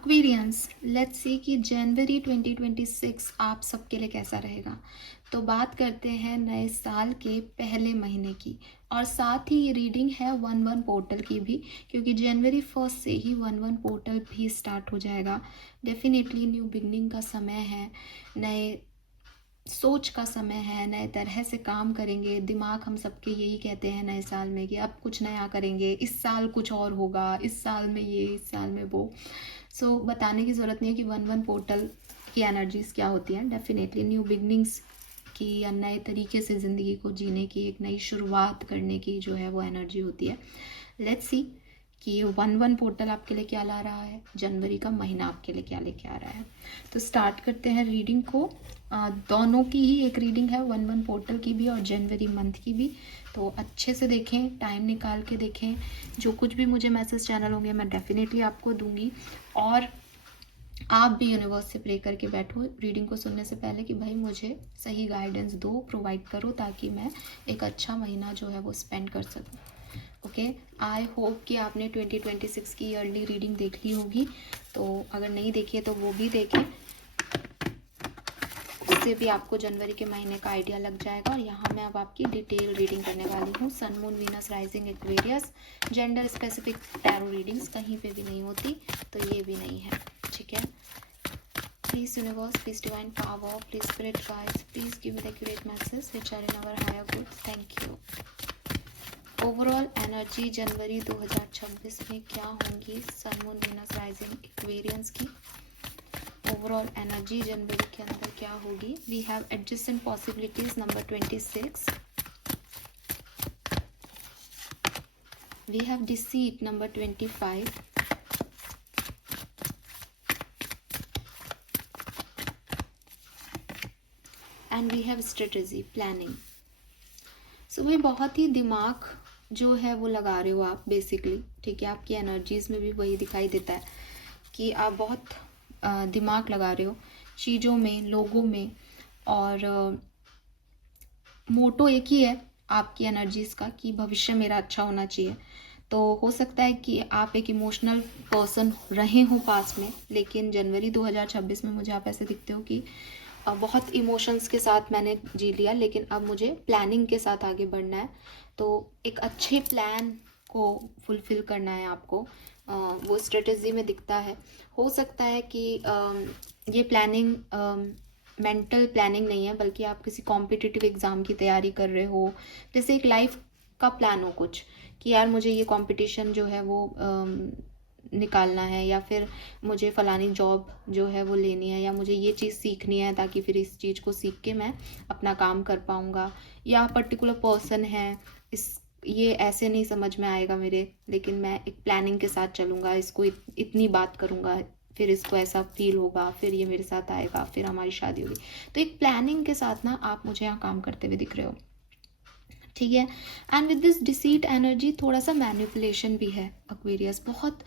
Aquarians, let's see कि जनवरी 2026 आप सबके लिए कैसा रहेगा। तो बात करते हैं नए साल के पहले महीने की, और साथ ही ये रीडिंग है 1-1 पोर्टल की भी, क्योंकि जनवरी 1 से ही 1-1 पोर्टल भी स्टार्ट हो जाएगा। डेफिनेटली न्यू बिगनिंग का समय है, नए सोच का समय है, नए तरह से काम करेंगे। दिमाग हम सबके यही कहते हैं नए साल में कि अब कुछ नया करेंगे, इस साल कुछ और होगा, इस साल में ये, इस साल में वो। सो बताने की ज़रूरत नहीं है कि 1-1 पोर्टल की एनर्जीज़ क्या होती हैं। डेफिनेटली न्यू बिगनिंग्स की या नए तरीके से ज़िंदगी को जीने की, एक नई शुरुआत करने की जो है वो एनर्जी होती है। लेट्स सी कि ये 1-1 पोर्टल आपके लिए क्या ला रहा है, जनवरी का महीना आपके लिए क्या लेके आ रहा है। तो स्टार्ट करते हैं रीडिंग को। दोनों की ही एक रीडिंग है, 1-1 पोर्टल की भी और जनवरी मंथ की भी। तो अच्छे से देखें, टाइम निकाल के देखें। जो कुछ भी मुझे मैसेज चैनल होंगे मैं डेफिनेटली आपको दूंगी, और आप भी यूनिवर्स से प्रे करके बैठो रीडिंग को सुनने से पहले कि भाई मुझे सही गाइडेंस दो, प्रोवाइड करो, ताकि मैं एक अच्छा महीना जो है वो स्पेंड कर सकूँ। ओके, आई होप कि आपने 2026 की ईयरली रीडिंग देख ली होगी। तो अगर नहीं देखी है तो वो भी देखें, उससे भी आपको जनवरी के महीने का आइडिया लग जाएगा। और यहाँ मैं अब आपकी डिटेल रीडिंग करने वाली हूँ। Sun, moon, Venus, rising, Aquarius, gender specific tarot readings कहीं पे भी नहीं होती, तो ये भी नहीं है, ठीक है। Please universe, please divine power, please spirit guides, please give me the accurate messages which are in our higher good. Thank you. Overall energy जनवरी 2026 में क्या होंगी sun, moon, Venus, rising, Aquarians की। ओवरऑल एनर्जी जनवरी के अंदर क्या होगी। We have adjustment possibilities number 26, we have deceit number 25, and we have strategy, planning. So भाई बहुत ही दिमाग जो है वो लगा रहे हो आप बेसिकली, ठीक है। आपकी एनर्जीज में भी वही दिखाई देता है कि आप बहुत दिमाग लगा रहे हो चीज़ों में, लोगों में, और मोटो एक ही है आपकी एनर्जीज का कि भविष्य मेरा अच्छा होना चाहिए। तो हो सकता है कि आप एक इमोशनल पर्सन रहे हो पास में, लेकिन जनवरी 2026 में मुझे आप ऐसे दिखते हो कि बहुत इमोशंस के साथ मैंने जी लिया, लेकिन अब मुझे प्लानिंग के साथ आगे बढ़ना है। तो एक अच्छे प्लान को फुलफिल करना है आपको, वो स्ट्रेटजी में दिखता है। हो सकता है कि ये प्लानिंग मेंटल प्लानिंग नहीं है, बल्कि आप किसी कॉम्पिटिटिव एग्ज़ाम की तैयारी कर रहे हो, जैसे एक लाइफ का प्लान हो कुछ, कि यार मुझे ये कंपटीशन जो है वो निकालना है, या फिर मुझे फ़लानी जॉब जो है वो लेनी है, या मुझे ये चीज़ सीखनी है ताकि फिर इस चीज़ को सीख के मैं अपना काम कर पाऊँगा। या पर्टिकुलर पर्सन है, इस ये ऐसे नहीं समझ में आएगा मेरे, लेकिन मैं एक प्लानिंग के साथ चलूँगा, इसको इतनी बात करूँगा, फिर इसको ऐसा फील होगा, फिर ये मेरे साथ आएगा, फिर हमारी शादी होगी। तो एक प्लानिंग के साथ ना आप मुझे यहाँ काम करते हुए दिख रहे हो, ठीक है। And with this deceit energy थोड़ा सा मैनिपुलेशन भी है एक्वेरियस, बहुत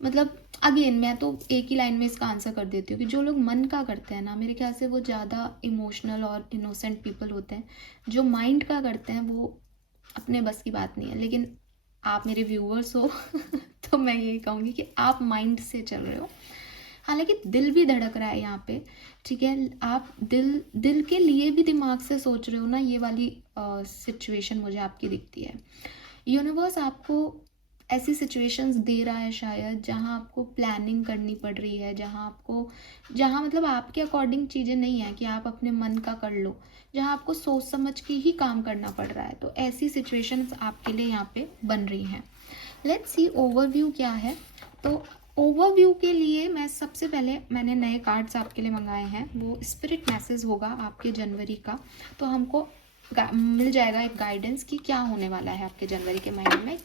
मतलब अगेन मैं तो एक ही लाइन में इसका आंसर कर देती हूँ कि जो लोग मन का करते हैं ना, मेरे ख्याल से वो ज़्यादा इमोशनल और इनोसेंट पीपल होते हैं। जो माइंड का करते हैं वो अपने बस की बात नहीं है। लेकिन आप मेरे व्यूअर्स हो तो मैं यही कहूँगी कि आप माइंड से चल रहे हो, हालांकि दिल भी धड़क रहा है यहाँ पे, ठीक है। आप दिल के लिए भी दिमाग से सोच रहे हो ना, ये वाली सिचुएशन मुझे आपकी दिखती है। यूनिवर्स आपको ऐसी सिचुएशंस दे रहा है शायद, जहाँ आपको प्लानिंग करनी पड़ रही है, जहाँ मतलब आपके अकॉर्डिंग चीज़ें नहीं है कि आप अपने मन का कर लो, जहाँ आपको सोच समझ के ही काम करना पड़ रहा है। तो ऐसी सिचुएशंस आपके लिए यहाँ पे बन रही हैं। लेट्स सी ओवरव्यू क्या है। तो ओवरव्यू के लिए मैं सबसे पहले, मैंने नए कार्ड्स आपके लिए मंगाए हैं, वो स्पिरिट मैसेज होगा आपके जनवरी का। तो हमको मिल जाएगा एक गाइडेंस कि क्या होने वाला है आपके जनवरी के महीने में,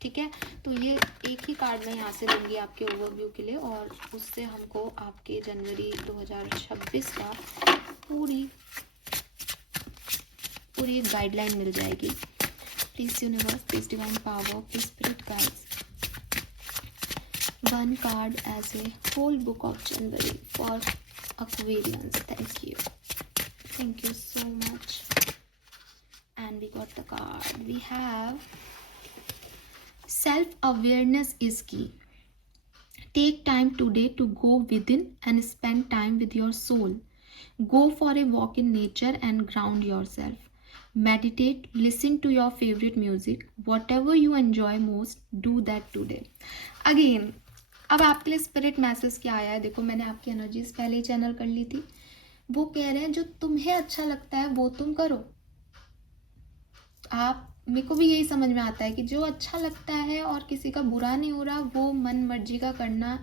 ठीक है। तो ये एक ही कार्ड मैं यहाँ से लूँगी आपके ओवरव्यू के लिए, और उससे हमको आपके जनवरी 2026 का पूरी एक गाइडलाइन मिल जाएगी। Please universe, please divine power, please spirit guides, one card as a whole book of January for Aquarians. Thank you so much. And we got the card. We have self awareness is key, Take time today to go within and spend time with your soul. Go for a walk in nature and ground yourself. Meditate, listen to your favorite music. Whatever you enjoy most, do that today. Again, अब आपके लिए spirit message क्या आया है? देखो, मैंने आपकी energies पहले ही चैनल कर ली थी. वो कह रहे हैं जो तुम्हें अच्छा लगता है वो तुम करो. आप, मेरे को भी यही समझ में आता है कि जो अच्छा लगता है और किसी का बुरा नहीं हो रहा, वो मन मर्जी का करना,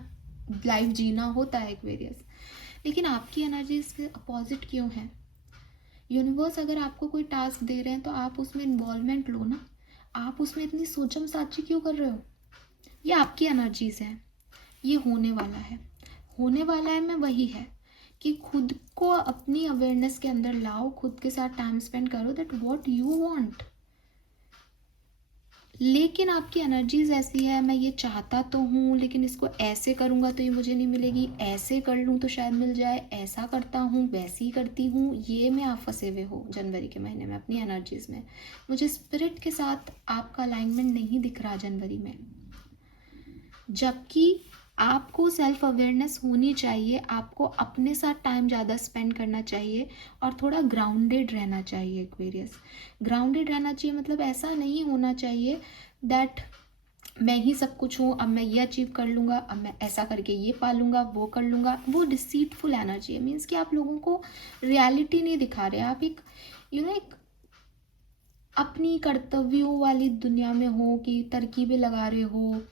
लाइफ जीना होता है एक्वेरियस. लेकिन आपकी एनर्जी इसके अपोजिट क्यों है? यूनिवर्स अगर आपको कोई टास्क दे रहे हैं तो आप उसमें इन्वॉल्वमेंट लो ना. आप उसमें इतनी सोचम साची क्यों कर रहे हो? ये आपकी एनर्जीज हैं. ये होने वाला है. होने वाला है में वही है कि खुद को अपनी अवेयरनेस के अंदर लाओ, खुद के साथ टाइम स्पेंड करो, दैट व्हाट यू वांट. लेकिन आपकी एनर्जीज ऐसी है, मैं ये चाहता तो हूँ लेकिन इसको ऐसे करूँगा तो ये मुझे नहीं मिलेगी, ऐसे कर लूँ तो शायद मिल जाए, ऐसा करता हूँ वैसे ही करती हूँ. ये में आप फंसे हुए हो जनवरी के महीने में अपनी एनर्जीज में. मुझे स्पिरिट के साथ आपका अलाइनमेंट नहीं दिख रहा जनवरी में. जबकि आपको सेल्फ अवेयरनेस होनी चाहिए, आपको अपने साथ टाइम ज़्यादा स्पेंड करना चाहिए और थोड़ा ग्राउंडेड रहना चाहिए एक्वेरियस. ग्राउंडेड रहना चाहिए मतलब ऐसा नहीं होना चाहिए दैट मैं ही सब कुछ हूँ, अब मैं ये अचीव कर लूँगा, अब मैं ऐसा करके ये पा लूँगा, वो कर लूँगा. वो डिसीटफुल एनर्जी है. मीन्स कि आप लोगों को रियलिटी नहीं दिखा रहे. आप एक एक अपनी कर्तव्यों वाली दुनिया में हो कि तरकीबें लगा रहे हो.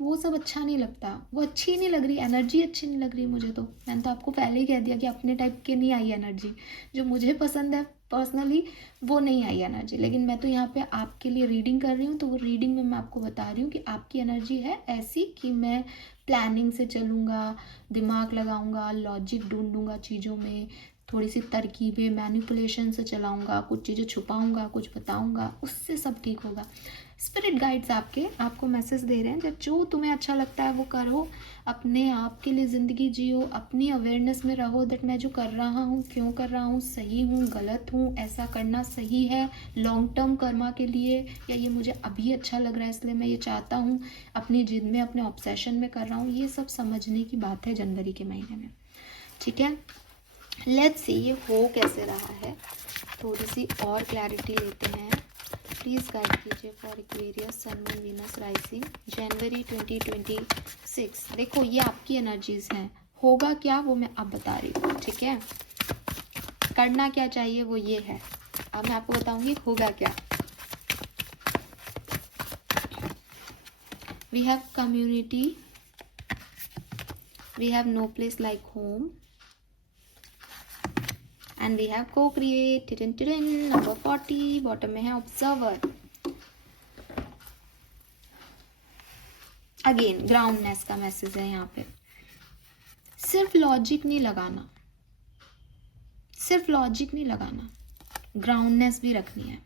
वो सब अच्छा नहीं लगता. वो अच्छी नहीं लग रही, एनर्जी अच्छी नहीं लग रही मुझे. तो मैंने तो आपको पहले ही कह दिया कि अपने टाइप के नहीं आई एनर्जी. जो मुझे पसंद है पर्सनली वो नहीं आई एनर्जी. लेकिन मैं तो यहाँ पे आपके लिए रीडिंग कर रही हूँ, तो वो रीडिंग में मैं आपको बता रही हूँ कि आपकी एनर्जी है ऐसी कि मैं प्लानिंग से चलूँगा, दिमाग लगाऊँगा, लॉजिक ढूंढूंगा चीज़ों में, थोड़ी सी तरकीबें मैनिपुलेशन से चलाऊँगा, कुछ चीज़ें छुपाऊँगा, कुछ बताऊँगा, उससे सब ठीक होगा. स्पिरिट गाइड्स आपको मैसेज दे रहे हैं जब जो तुम्हें अच्छा लगता है वो करो. अपने आप के लिए ज़िंदगी जियो, अपनी अवेयरनेस में रहो दैट मैं जो कर रहा हूँ क्यों कर रहा हूँ, सही हूँ गलत हूँ, ऐसा करना सही है लॉन्ग टर्म कर्मा के लिए, या ये मुझे अभी अच्छा लग रहा है इसलिए मैं ये चाहता हूँ, अपनी जिद में अपने ऑब्सेशन में कर रहा हूँ. ये सब समझने की बात है जनवरी के महीने में. ठीक है, लेट्स सी ये हो कैसे रहा है. थोड़ी सी और क्लैरिटी लेते हैं. प्लीज़ गाइड कीजिए for Aquarius sun moon Venus rising January 2026. देखो, ये आपकी एनर्जीज हैं. होगा क्या वो मैं अब बता रही हूँ. ठीक है, करना क्या चाहिए वो ये है. अब मैं आपको बताऊंगी होगा क्या. We have community, we have no place like home, and we have to create. Number 40 bottom में है ऑब्जर्वर. अगेन ग्राउंडनेस का मैसेज है यहाँ पे. सिर्फ लॉजिक नहीं लगाना, सिर्फ लॉजिक नहीं लगाना, ग्राउंडनेस भी रखनी है,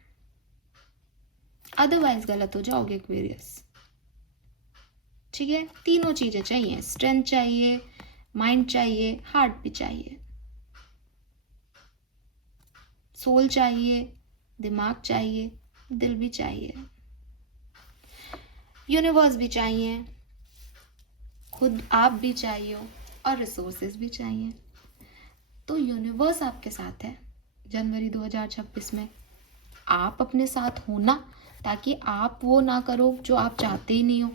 अदरवाइज गलत हो जाओगे एक्वेरियस. ठीक है, तीनों चीजें चाहिए. स्ट्रेंथ चाहिए, माइंड चाहिए, हार्ट भी चाहिए, सोल चाहिए, दिमाग चाहिए, दिल भी चाहिए, यूनिवर्स भी चाहिए, खुद आप भी चाहिए और रिसोर्सेज भी चाहिए. तो यूनिवर्स आपके साथ है जनवरी 2026 में. आप अपने साथ होना ताकि आप वो ना करो जो आप चाहते ही नहीं हो.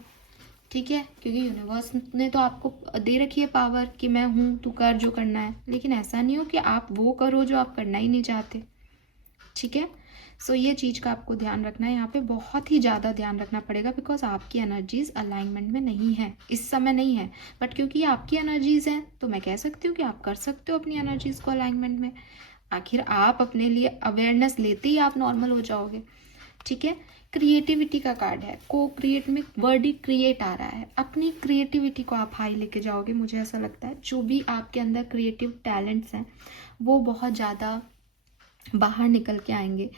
ठीक है, क्योंकि यूनिवर्स ने तो आपको दे रखी है पावर कि मैं हूँ, तू कर जो करना है. लेकिन ऐसा नहीं हो कि आप वो करो जो आप करना ही नहीं चाहते. ठीक है, सो ये चीज़ का आपको ध्यान रखना है. यहाँ पे बहुत ही ज़्यादा ध्यान रखना पड़ेगा बिकॉज आपकी एनर्जीज अलाइनमेंट में नहीं है, इस समय नहीं है. बट क्योंकि ये आपकी एनर्जीज हैं तो मैं कह सकती हूँ कि आप कर सकते हो अपनी एनर्जीज को अलाइनमेंट में. आखिर आप अपने लिए अवेयरनेस लेते ही आप नॉर्मल हो जाओगे. ठीक है, क्रिएटिविटी का कार्ड है. को क्रिएट में वर्ड ही क्रिएट आ रहा है. अपनी क्रिएटिविटी को आप हाई लेके जाओगे. मुझे ऐसा लगता है जो भी आपके अंदर क्रिएटिव टैलेंट्स हैं वो बहुत ज़्यादा बाहर निकल के आएंगे.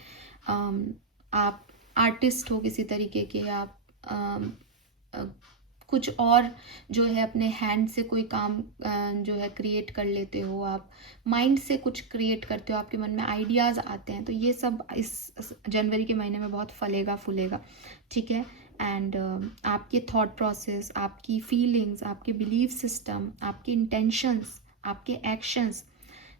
आप आर्टिस्ट हो किसी तरीके के, आप कुछ और जो है अपने हैंड से कोई काम जो है क्रिएट कर लेते हो, आप माइंड से कुछ क्रिएट करते हो, आपके मन में आइडियाज़ आते हैं. तो ये सब इस जनवरी के महीने में बहुत फलेगा फूलेगा. ठीक है, एंड आपके थॉट प्रोसेस, आपकी फीलिंग्स, आपके बिलीफ सिस्टम, आपके इंटेंशंस, आपके एक्शंस,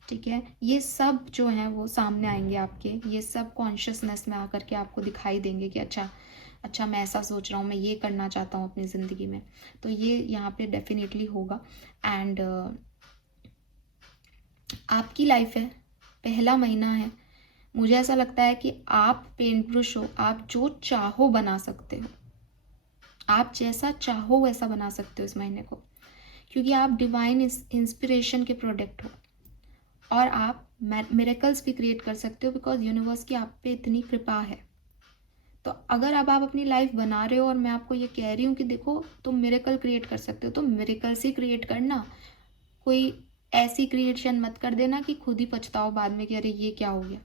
ठीक है, ये सब जो हैं वो सामने आएंगे आपके, ये सब कॉन्शियसनेस में आकर के आपको दिखाई देंगे कि अच्छा अच्छा मैं ऐसा सोच रहा हूँ, मैं ये करना चाहता हूँ अपनी ज़िंदगी में। तो ये यहाँ पे डेफिनेटली होगा। एंड आपकी लाइफ है, पहला महीना है, मुझे ऐसा लगता है कि आप पेंट ब्रश हो, आप जो चाहो बना सकते हो, आप जैसा चाहो वैसा बना सकते हो इस महीने को, क्योंकि आप डिवाइन इंस्पिरेशन के प्रोडक्ट हो और आप मिरेकल्स भी क्रिएट कर सकते हो, बिकॉज यूनिवर्स की आप पे इतनी कृपा है। तो अगर अब आप अपनी लाइफ बना रहे हो और मैं आपको ये कह रही हूँ कि देखो तुम मिरेकल क्रिएट कर सकते हो, तो मिरेकल्स ही क्रिएट करना, कोई ऐसी क्रिएशन मत कर देना कि खुद ही पछताओ बाद में कि अरे ये क्या हो गया।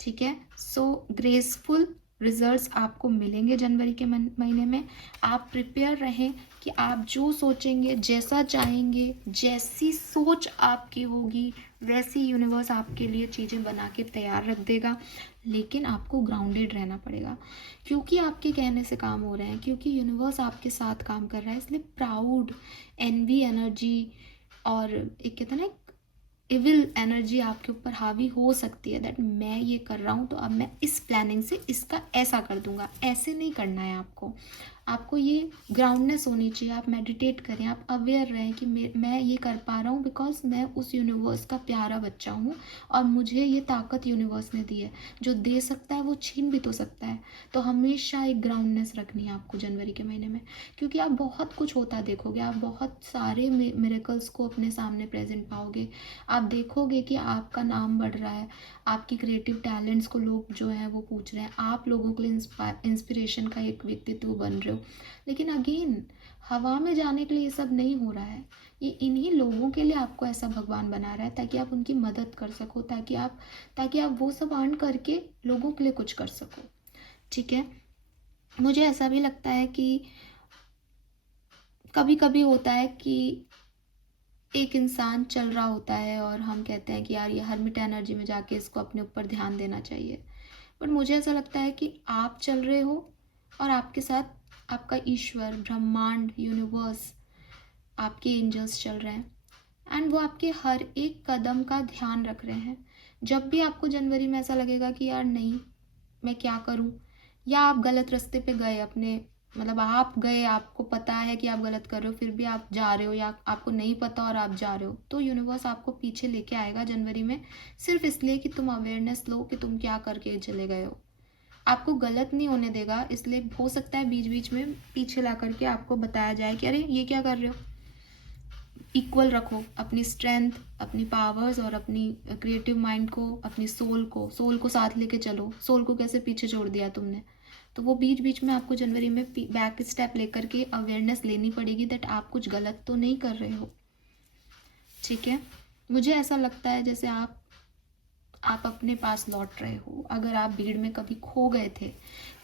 ठीक है, सो ग्रेसफुल रिजल्ट्स आपको मिलेंगे जनवरी के महीने में। आप प्रिपेयर रहें कि आप जो सोचेंगे, जैसा चाहेंगे, जैसी सोच आपकी होगी वैसी यूनिवर्स आपके लिए चीज़ें बना के तैयार रख देगा। लेकिन आपको ग्राउंडेड रहना पड़ेगा, क्योंकि आपके कहने से काम हो रहे हैं, क्योंकि यूनिवर्स आपके साथ काम कर रहा है। इसलिए प्राउड, एनवी एनर्जी और एक कहते हैं ना इविल एनर्जी आपके ऊपर हावी हो सकती है, दैट मैं ये कर रहा हूँ तो अब मैं इस प्लानिंग से इसका ऐसा कर दूंगा। ऐसे नहीं करना है आपको, आपको ये ग्राउंडनेस होनी चाहिए। आप मेडिटेट करें, आप अवेयर रहें कि मैं ये कर पा रहा हूँ बिकॉज मैं उस यूनिवर्स का प्यारा बच्चा हूँ और मुझे ये ताकत यूनिवर्स ने दी है। जो दे सकता है वो छीन भी तो सकता है। तो हमेशा एक ग्राउंडनेस रखनी है आपको जनवरी के महीने में, क्योंकि आप बहुत कुछ होता देखोगे, आप बहुत सारे मिरेकल्स को अपने सामने प्रेजेंट पाओगे। आप देखोगे कि आपका नाम बढ़ रहा है, आपकी क्रिएटिव टैलेंट्स को लोग जो है वो पूछ रहे हैं, आप लोगों के लिए इंस्पिरेशन का एक व्यक्तित्व बन रहे हो। लेकिन अगेन हवा में जाने के लिए ये सब नहीं हो रहा है, ये इन्हीं लोगों के लिए आपको ऐसा भगवान बना रहा है ताकि आप उनकी मदद कर सको, ताकि आप वो सब अर्न करके लोगों के लिए कुछ कर सको। ठीक है, मुझे ऐसा भी लगता है कि कभी कभी होता है कि एक इंसान चल रहा होता है और हम कहते हैं कि यार ये हर्मिट एनर्जी में जाके इसको अपने ऊपर ध्यान देना चाहिए। बट मुझे ऐसा लगता है कि आप चल रहे हो और आपके साथ आपका ईश्वर, ब्रह्मांड, यूनिवर्स, आपके एंजल्स चल रहे हैं एंड वो आपके हर एक कदम का ध्यान रख रहे हैं। जब भी आपको जनवरी में ऐसा लगेगा कि यार नहीं मैं क्या करूं, या आप गलत रास्ते पे गए, अपने मतलब आप गए, आपको पता है कि आप गलत कर रहे हो फिर भी आप जा रहे हो, या आपको नहीं पता और आप जा रहे हो, तो यूनिवर्स आपको पीछे लेके आएगा जनवरी में, सिर्फ इसलिए कि तुम अवेयरनेस लो कि तुम क्या करके चले गए हो। आपको गलत नहीं होने देगा, इसलिए हो सकता है बीच बीच में पीछे ला करके आपको बताया जाए कि अरे ये क्या कर रहे हो। इक्वल रखो अपनी स्ट्रेंथ, अपनी पावर्स और अपनी क्रिएटिव माइंड को, अपनी सोल को साथ लेके चलो। सोल को कैसे पीछे छोड़ दिया तुमने, तो वो बीच बीच में आपको जनवरी में बैक स्टेप लेकर के अवेयरनेस लेनी पड़ेगी दैट आप कुछ गलत तो नहीं कर रहे हो। ठीक है, मुझे ऐसा लगता है जैसे आप अपने पास लौट रहे हो। अगर आप भीड़ में कभी खो गए थे,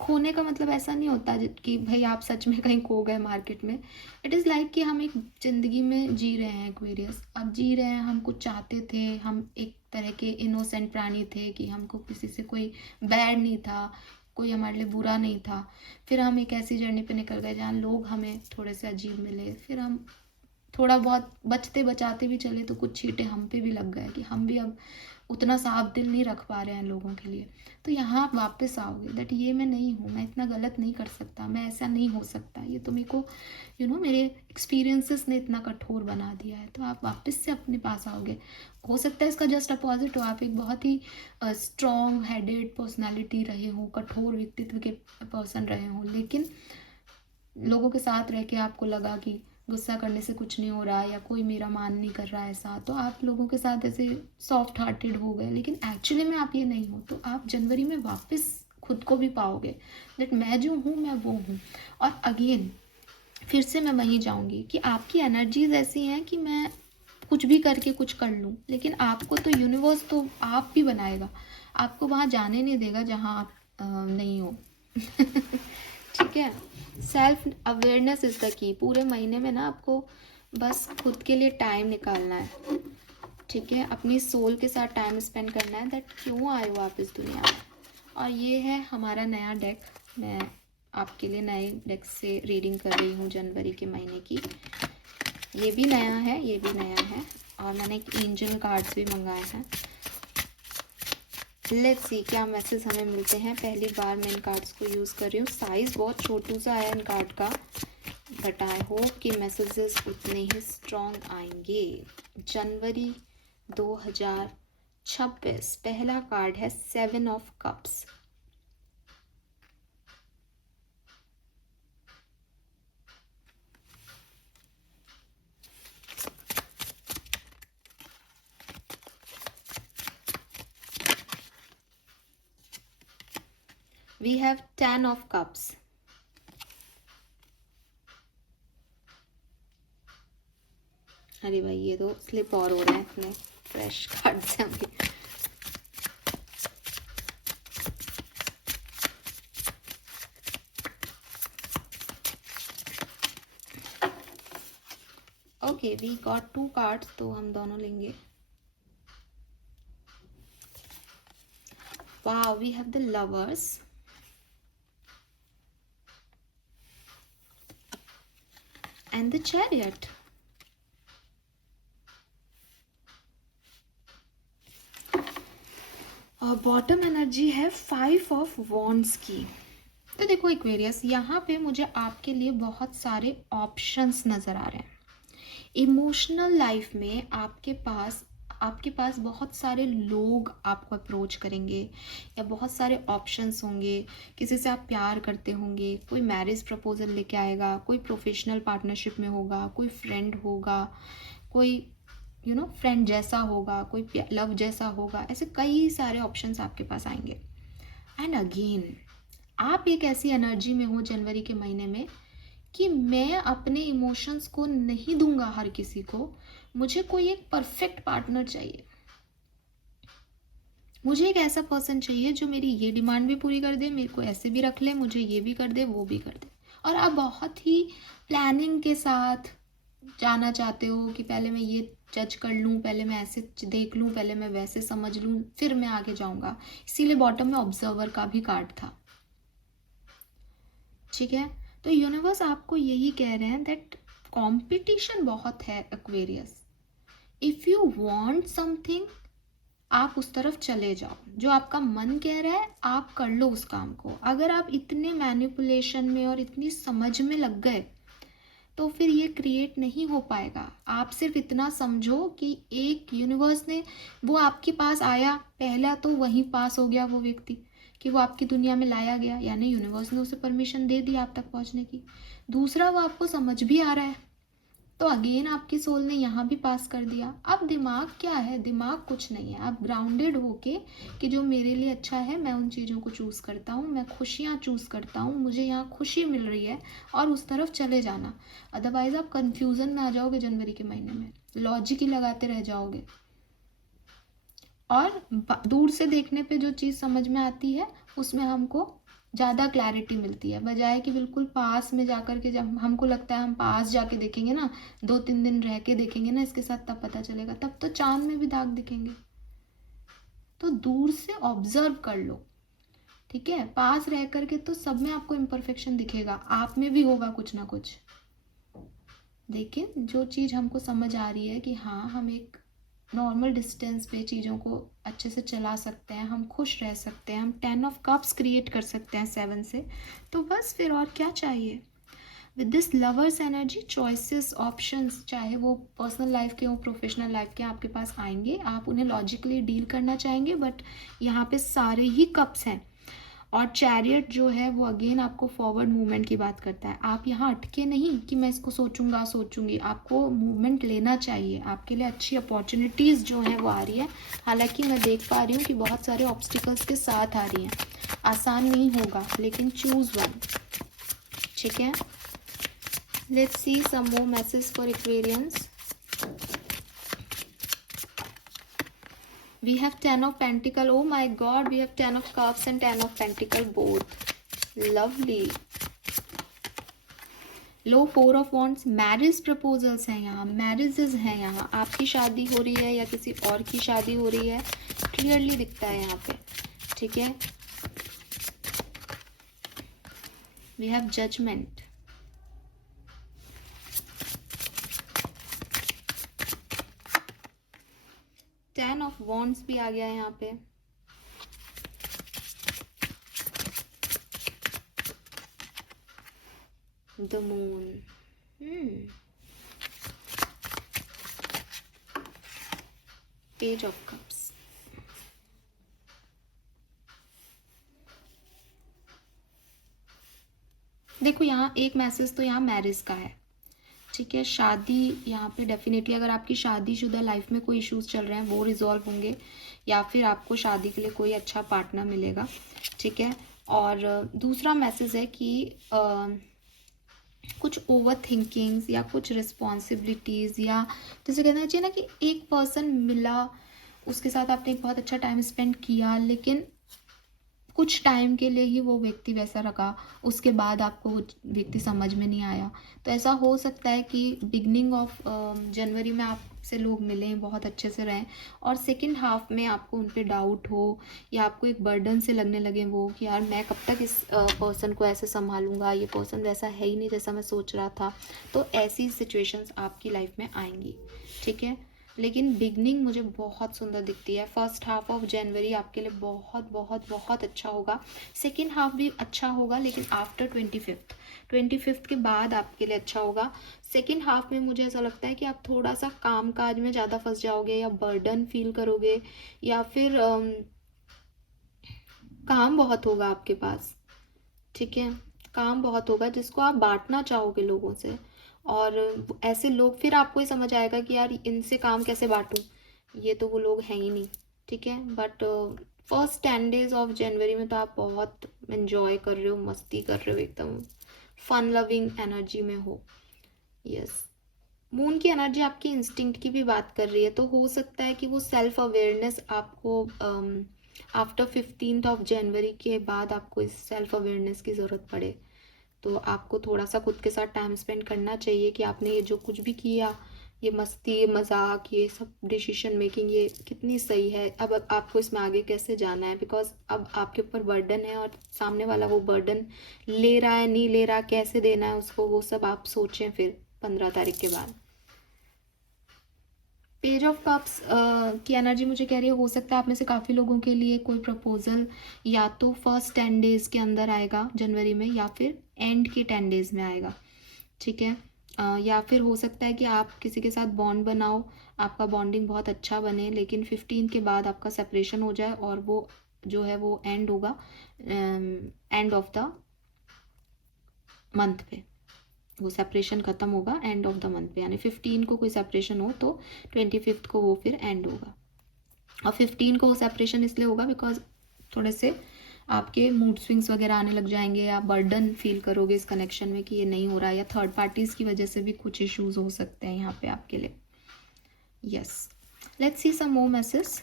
खोने का मतलब ऐसा नहीं होता कि भाई आप सच में कहीं खो गए मार्केट में। इट इज़ लाइक कि हम एक ज़िंदगी में जी रहे हैं, एक्वेरियस अब जी रहे हैं, हम कुछ चाहते थे, हम एक तरह के इनोसेंट प्राणी थे कि हमको किसी से कोई बैड नहीं था, कोई हमारे लिए बुरा नहीं था। फिर हम एक ऐसी जर्नी पे निकल गए जहाँ लोग हमें थोड़े से अजीब मिले, फिर हम थोड़ा बहुत बचते बचाते भी चले तो कुछ छींटे हम पे भी लग गए कि हम भी अब उतना साफ दिल नहीं रख पा रहे हैं लोगों के लिए। तो यहाँ आप वापस आओगे दैट ये मैं नहीं हूँ, मैं इतना गलत नहीं कर सकता, मैं ऐसा नहीं हो सकता, ये तो मेरे को मेरे एक्सपीरियंसेस ने इतना कठोर बना दिया है। तो आप वापस से अपने पास आओगे। हो सकता है इसका जस्ट अपोजिट हो, आप एक बहुत ही स्ट्रॉन्ग हेडेड पर्सनैलिटी रहे हो, कठोर व्यक्तित्व के पर्सन रहे हो, लेकिन लोगों के साथ रह के आपको लगा कि गुस्सा करने से कुछ नहीं हो रहा या कोई मेरा मान नहीं कर रहा ऐसा, तो आप लोगों के साथ ऐसे सॉफ्ट हार्टेड हो गए, लेकिन एक्चुअली में आप ये नहीं हो। तो आप जनवरी में वापस खुद को भी पाओगे दैट मैं जो हूँ मैं वो हूँ। और अगेन फिर से मैं वहीं जाऊँगी कि आपकी एनर्जीज ऐसी हैं कि मैं कुछ भी करके कुछ कर लूँ, लेकिन आपको तो यूनिवर्स तो आप भी बनाएगा, आपको वहाँ जाने नहीं देगा जहाँ आप नहीं हो। ठीक है, self awareness is the key. पूरे महीने में ना आपको बस खुद के लिए टाइम निकालना है। ठीक है, अपनी सोल के साथ टाइम स्पेंड करना है दैट क्यों आए हो आप इस दुनिया में। और ये है हमारा नया डेक, मैं आपके लिए नए डेक से रीडिंग कर रही हूँ जनवरी के महीने की। ये भी नया है, ये भी नया है, और मैंने एक एंजल कार्ड्स भी मंगाए हैं। लेट्स सी क्या मैसेज हमें मिलते हैं। पहली बार मैं इन कार्ड्स को यूज़ कर रही हूँ। साइज़ बहुत छोटू सा है इन कार्ड का, बट आई होप कि मैसेजेस उतने ही स्ट्रॉन्ग आएंगे। जनवरी 2026, पहला कार्ड है 7 of cups. We have 10 of cups. अरे भाई ये तो स्लिप और हो रहे हैं इतने फ्रेश कार्ड से अभी। ओके, वी गॉट 2 कार्ड्स, तो हम दोनों लेंगे। वाह, we have the lovers and the chariot. और बॉटम एनर्जी है 5 ऑफ वॉन्ड्स की। तो देखो एक्वेरियस, यहाँ पे मुझे आपके लिए बहुत सारे ऑप्शंस नज़र आ रहे हैं। इमोशनल लाइफ में आपके पास बहुत सारे लोग आपको अप्रोच करेंगे, या बहुत सारे ऑप्शंस होंगे। किसी से आप प्यार करते होंगे, कोई मैरिज प्रपोजल लेके आएगा, कोई प्रोफेशनल पार्टनरशिप में होगा, कोई फ्रेंड होगा, कोई फ्रेंड जैसा होगा, कोई लव जैसा होगा। ऐसे कई सारे ऑप्शंस आपके पास आएंगे। एंड अगेन आप एक ऐसी एनर्जी में हो जनवरी के महीने में कि मैं अपने इमोशंस को नहीं दूंगा हर किसी को, मुझे कोई एक परफेक्ट पार्टनर चाहिए। मुझे एक ऐसा पर्सन चाहिए जो मेरी ये डिमांड भी पूरी कर दे, मेरे को ऐसे भी रख ले, मुझे ये भी कर दे, वो भी कर दे। और आप बहुत ही प्लानिंग के साथ जाना चाहते हो कि पहले मैं ये जज कर लूँ, पहले मैं ऐसे देख लूँ, पहले मैं वैसे समझ लूँ, फिर मैं आगे जाऊँगा। इसीलिए बॉटम में ऑब्जर्वर का भी कार्ड था। ठीक है, तो यूनिवर्स आपको यही कह रहे हैं दैट कंपटीशन बहुत है Aquarius. If you want something, आप उस तरफ चले जाओ। जो आपका मन कह रहा है आप कर लो उस काम को। अगर आप इतने मैनिपुलेशन में और इतनी समझ में लग गए तो फिर ये क्रिएट नहीं हो पाएगा। आप सिर्फ इतना समझो कि एक यूनिवर्स ने, वो आपके पास आया, पहला तो वहीं पास हो गया वो व्यक्ति, कि वो आपकी दुनिया में लाया गया, यानी यूनिवर्स ने उसे परमिशन दे दी आप तक पहुंचने की। दूसरा, वो आपको समझ भी आ रहा है, तो अगेन आपकी सोल ने यहाँ भी पास कर दिया। अब दिमाग क्या है? दिमाग कुछ नहीं है। आप ग्राउंडेड होके कि जो मेरे लिए अच्छा है मैं उन चीज़ों को चूज़ करता हूँ, मैं खुशियाँ चूज़ करता हूँ, मुझे यहाँ खुशी मिल रही है, और उस तरफ चले जाना। अदरवाइज आप कन्फ्यूज़न में आ जाओगे जनवरी के महीने में, लॉजिक ही लगाते रह जाओगे, और दूर से देखने पे जो चीज़ समझ में आती है उसमें हमको ज़्यादा क्लैरिटी मिलती है, बजाय कि बिल्कुल पास में जाकर के, जब हमको लगता है हम पास जाके देखेंगे ना, 2-3 दिन रह के देखेंगे ना इसके साथ, तब पता चलेगा, तब तो चांद में भी दाग दिखेंगे। तो दूर से ऑब्जर्व कर लो, ठीक है? पास रह करके तो सब में आपको इम्परफेक्शन दिखेगा, आप में भी होगा कुछ ना कुछ, लेकिन जो चीज़ हमको समझ आ रही है कि हाँ हम एक नॉर्मल डिस्टेंस पे चीज़ों को अच्छे से चला सकते हैं, हम खुश रह सकते हैं, हम 10 ऑफ कप्स क्रिएट कर सकते हैं 7 से, तो बस फिर और क्या चाहिए। With this lovers energy, choices, options, चाहे वो पर्सनल लाइफ के हो, प्रोफेशनल लाइफ के, आपके पास आएंगे। आप उन्हें लॉजिकली डील करना चाहेंगे, बट यहाँ पे सारे ही कप्स हैं। और चैरियट जो है वो अगेन आपको फॉरवर्ड मूवमेंट की बात करता है। आप यहाँ अटके नहीं कि मैं इसको सोचूंगी, आपको मूवमेंट लेना चाहिए। आपके लिए अच्छी अपॉर्चुनिटीज़ जो हैं वो आ रही है, हालांकि मैं देख पा रही हूँ कि बहुत सारे ऑब्स्टिकल्स के साथ आ रही हैं। आसान नहीं होगा, लेकिन चूज़ वन, ठीक है? Let's see some more message for Aquarians. We have 10 of Pentacle. Oh my God, we have 10 of Cups and 10 of Pentacle both. Lovely. Low 4 of Wands. Marriage proposals हैं यहाँ, मैरिजेस हैं यहाँ। आपकी शादी हो रही है या किसी और की शादी हो रही है, क्लियरली दिखता है यहाँ पे, ठीक है? We have judgement, ten of wands भी आ गया है यहाँ पे, the moon, page of cups. देखो यहाँ एक मैसेज तो यहाँ मैरिज का है, ठीक है। शादी यहाँ पे डेफिनेटली, अगर आपकी शादीशुदा लाइफ में कोई इश्यूज चल रहे हैं वो रिजॉल्व होंगे, या फिर आपको शादी के लिए कोई अच्छा पार्टनर मिलेगा, ठीक है। और दूसरा मैसेज है कि कुछ ओवर थिंकिंग्स या कुछ रिस्पॉन्सिबिलिटीज़, या जैसे कहना चाहिए ना कि एक पर्सन मिला, उसके साथ आपने एक बहुत अच्छा टाइम स्पेंड किया, लेकिन कुछ टाइम के लिए ही वो व्यक्ति वैसा रखा, उसके बाद आपको वो व्यक्ति समझ में नहीं आया। तो ऐसा हो सकता है कि बिगनिंग ऑफ जनवरी में आपसे लोग मिलें, बहुत अच्छे से रहें, और सेकंड हाफ में आपको उन पे डाउट हो, या आपको एक बर्डन से लगने लगे वो कि यार मैं कब तक इस पर्सन को ऐसे संभालूंगा, ये पर्सन वैसा है ही नहीं जैसा मैं सोच रहा था। तो ऐसी सिचुएशंस आपकी लाइफ में आएंगी, ठीक है। लेकिन बिगनिंग मुझे बहुत सुंदर दिखती है। फर्स्ट हाफ ऑफ जनवरी आपके लिए बहुत बहुत बहुत अच्छा होगा, सेकेंड हाफ भी अच्छा होगा, लेकिन आफ्टर 25th के बाद आपके लिए अच्छा होगा। सेकेंड हाफ में मुझे ऐसा लगता है कि आप थोड़ा सा काम काज में ज़्यादा फंस जाओगे, या बर्डन फील करोगे, या फिर काम बहुत होगा आपके पास, ठीक है। काम बहुत होगा जिसको आप बांटना चाहोगे लोगों से, और ऐसे लोग, फिर आपको ही समझ आएगा कि यार इनसे काम कैसे बांटूं, ये तो वो लोग हैं ही नहीं, ठीक है। But first 10 days of January में तो आप बहुत एंजॉय कर रहे हो, मस्ती कर रहे हो, एकदम फन लविंग एनर्जी में हो। यस, मून की एनर्जी आपकी इंस्टिंक्ट की भी बात कर रही है, तो हो सकता है कि वो सेल्फ अवेयरनेस आपको आफ्टर 15th ऑफ जनवरी के बाद आपको इस सेल्फ अवेयरनेस की ज़रूरत पड़े। तो आपको थोड़ा सा खुद के साथ टाइम स्पेंड करना चाहिए कि आपने ये जो कुछ भी किया, ये मस्ती मजाक, ये सब डिसीजन मेकिंग, ये कितनी सही है, अब आपको इसमें आगे कैसे जाना है, बिकॉज अब आपके ऊपर बर्डन है, और सामने वाला वो बर्डन ले रहा है नहीं ले रहा, कैसे देना है उसको, वो सब आप सोचें फिर 15 तारीख के बाद। पेज ऑफ कप्स की एनर्जी मुझे कह रही है, हो सकता है आप में से काफ़ी लोगों के लिए कोई प्रपोजल या तो फर्स्ट 10 days के अंदर आएगा जनवरी में, या फिर एंड के 10 days में आएगा, ठीक है। या फिर हो सकता है कि आप किसी के साथ बॉन्ड बनाओ, आपका बॉन्डिंग बहुत अच्छा बने, लेकिन 15 के बाद आपका सेपरेशन हो जाए, और वो जो है वो एंड होगा एंड ऑफ द मंथ पे, वो सेपरेशन ख़त्म होगा एंड ऑफ द मंथ पे, यानी 15 को कोई सेपरेशन हो तो 25th को वो फिर एंड होगा। और 15 को सेपरेशन इसलिए होगा बिकॉज थोड़े से आपके मूड स्विंग्स वगैरह आने लग जाएंगे, या बर्डन फील करोगे इस कनेक्शन में कि ये नहीं हो रहा है, या थर्ड पार्टीज़ की वजह से भी कुछ इश्यूज हो सकते हैं यहाँ पे आपके लिए। Yes, let's see some more message.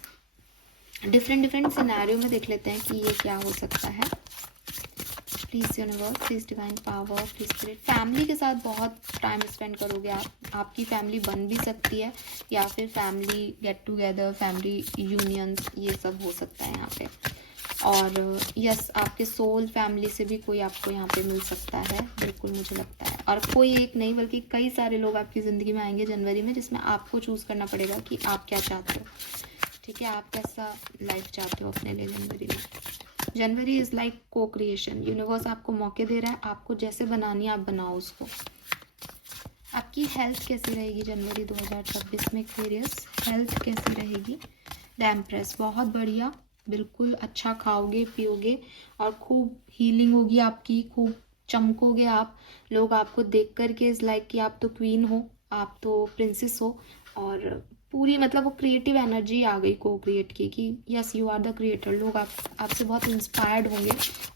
Different scenario में देख लेते हैं कि ये क्या हो सकता है। Please universe, please divine power, please spirit. Family के साथ बहुत टाइम स्पेंड करोगे आप, आपकी फैमिली बन भी सकती है, या फिर family get together, family unions, ये सब हो सकता है यहाँ पे। और यस, आपके सोल फैमिली से भी कोई आपको यहाँ पे मिल सकता है, बिल्कुल मुझे लगता है। और कोई एक नहीं बल्कि कई सारे लोग आपकी ज़िंदगी में आएंगे जनवरी में, जिसमें आपको चूज़ करना पड़ेगा कि आप क्या चाहते हो, ठीक है। आप कैसा लाइफ चाहते हो अपने लिए जनवरी में। जनवरी इज़ लाइक को क्रिएशन। यूनिवर्स आपको मौके दे रहा है, आपको जैसे बनानी है आप बनाओ उसको। आपकी हेल्थ कैसी रहेगी जनवरी 2026 में एक्वेरियस, हेल्थ कैसी रहेगी। द एम्प्रेस, बहुत बढ़िया, बिल्कुल अच्छा खाओगे पियोगे, और खूब हीलिंग होगी आपकी, खूब चमकोगे आप, लोग आपको देख कर के इज़ लाइक कि आप तो क्वीन हो, आप तो प्रिंसेस हो, और पूरी मतलब वो क्रिएटिव एनर्जी आ गई को क्रिएट की कि yes you are the creator. लोग आपसे बहुत इंस्पायर्ड होंगे,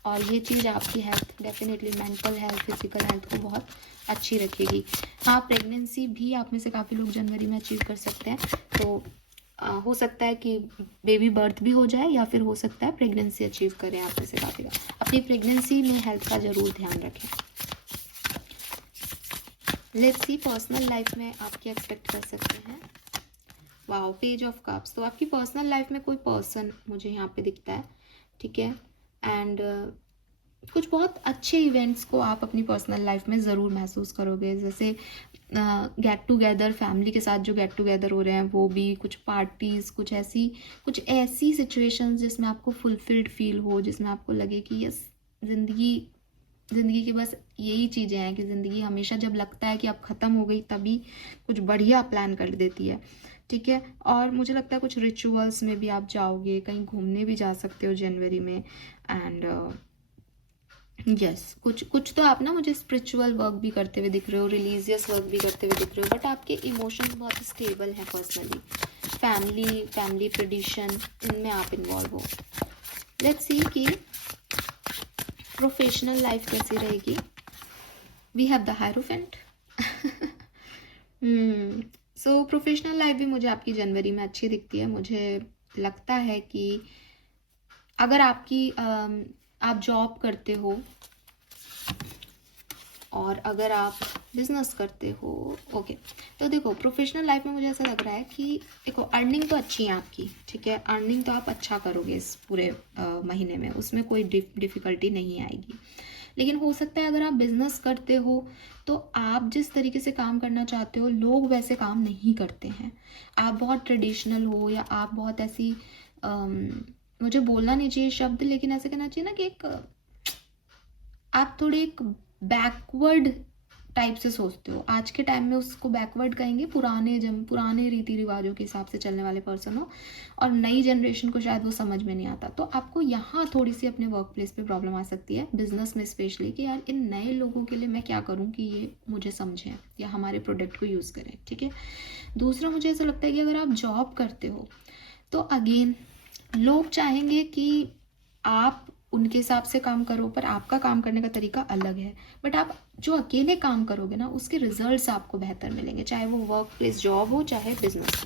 और ये चीज़ आपकी health definitely, mental health, physical health को बहुत अच्छी रखेगी। हाँ, प्रेगनेंसी भी आप में से काफ़ी लोग जनवरी में अचीव कर सकते हैं, तो हो सकता है कि बेबी बर्थ भी हो जाए, या फिर हो सकता है प्रेगनेंसी अचीव करें आप में से काफ़ी लोग। अपनी प्रेगनेंसी में हेल्थ का ज़रूर ध्यान रखें। लेट्स सी पर्सनल लाइफ में आप क्या एक्सपेक्ट कर सकते हैं। Wow, page of cups. तो आपकी पर्सनल लाइफ में कोई पर्सन मुझे यहाँ पे दिखता है, ठीक है। एंड कुछ बहुत अच्छे इवेंट्स को आप अपनी पर्सनल लाइफ में ज़रूर महसूस करोगे, जैसे गेट टुगेदर, फैमिली के साथ जो गेट टुगेदर हो रहे हैं वो भी, कुछ पार्टीज़, कुछ ऐसी सिचुएशंस जिसमें आपको फुलफिल्ड फील हो, जिसमें आपको लगे कि यस, ज़िंदगी ज़िंदगी की बस यही चीज़ें हैं कि ज़िंदगी हमेशा जब लगता है कि अब ख़त्म हो गई तभी कुछ बढ़िया प्लान कर देती है, ठीक है। और मुझे लगता है कुछ रिचुअल्स में भी आप जाओगे, कहीं घूमने भी जा सकते हो जनवरी में। एंड यस, कुछ कुछ तो आप ना मुझे स्पिरिचुअल वर्क भी करते हुए दिख रहे हो, रिलीजियस वर्क भी करते हुए दिख रहे हो, बट आपके इमोशंस बहुत स्टेबल हैं पर्सनली। फैमिली ट्रेडिशन, इनमें आप इन्वॉल्व हो। लेट्स सी कि प्रोफेशनल लाइफ कैसी रहेगी। We have the hierophant. So professional life भी मुझे आपकी जनवरी में अच्छी दिखती है। मुझे लगता है कि अगर आप जॉब करते हो और अगर आप बिजनेस करते हो, ओके, तो देखो प्रोफेशनल लाइफ में मुझे ऐसा लग रहा है कि देखो अर्निंग तो अच्छी है आपकी, ठीक है, अर्निंग तो आप अच्छा करोगे इस पूरे महीने में, उसमें कोई डिफ़िकल्टी नहीं आएगी। लेकिन हो सकता है अगर आप बिजनेस करते हो तो आप जिस तरीके से काम करना चाहते हो लोग वैसे काम नहीं करते हैं। आप बहुत ट्रेडिशनल हो, या आप बहुत ऐसी मुझे बोलना नहीं चाहिए शब्द, लेकिन ऐसे कहना चाहिए ना कि आप थोड़े एक बैकवर्ड टाइप से सोचते हो। आज के टाइम में उसको बैकवर्ड कहेंगे, पुराने रीति रिवाजों के हिसाब से चलने वाले पर्सन हो, और नई जनरेशन को शायद वो समझ में नहीं आता। तो आपको यहाँ थोड़ी सी अपने वर्क प्लेस पे प्रॉब्लम आ सकती है, बिजनेस में स्पेशली, कि यार इन नए लोगों के लिए मैं क्या करूँ कि ये मुझे समझें या हमारे प्रोडक्ट को यूज़ करें, ठीक है। दूसरा, मुझे ऐसा लगता है कि अगर आप जॉब करते हो तो अगेन लोग चाहेंगे कि आप उनके हिसाब से काम करो, पर आपका काम करने का तरीका अलग है। बट आप जो अकेले काम करोगे ना, उसके रिजल्ट्स आपको बेहतर मिलेंगे, चाहे वो वर्क प्लेस जॉब हो चाहे बिजनेस।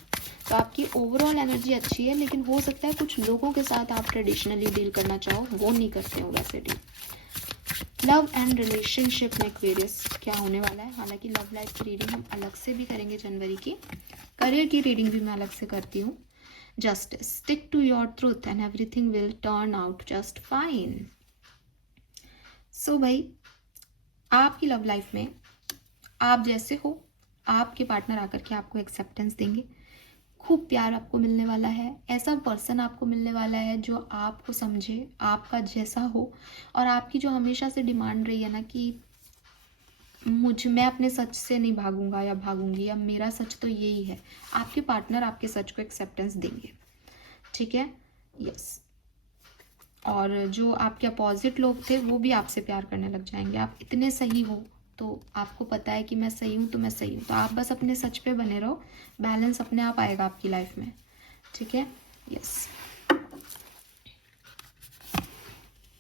तो आपकी ओवरऑल एनर्जी अच्छी है, लेकिन हो सकता है कुछ लोगों के साथ आप ट्रेडिशनली डील करना चाहो, वो नहीं करते हो वैसे डील। लव एंड रिलेशनशिप में एक्वेरियस क्या होने वाला है, हालांकि लव लाइफ की रीडिंग हम अलग से भी करेंगे जनवरी की, करियर की रीडिंग भी मैं अलग से करती हूँ। Justice. Stick to your truth and everything will turn out just fine. So भाई, आपकी लव लाइफ में आप जैसे हो, आपके पार्टनर आकर के आपको एक्सेप्टेंस देंगे, खूब प्यार आपको मिलने वाला है, ऐसा पर्सन आपको मिलने वाला है जो आपको समझे, आपका जैसा हो, और आपकी जो हमेशा से डिमांड रही है ना कि मैं अपने सच से नहीं भागूंगा या भागूंगी, या मेरा सच तो यही है, आपके पार्टनर आपके सच को एक्सेप्टेंस देंगे, ठीक है। यस, और जो आपके अपोजिट लोग थे वो भी आपसे प्यार करने लग जाएंगे। आप इतने सही हो, तो आपको पता है कि मैं सही हूँ तो मैं सही हूँ, तो आप बस अपने सच पे बने रहो, बैलेंस अपने आप आएगा आपकी लाइफ में, ठीक है। यस,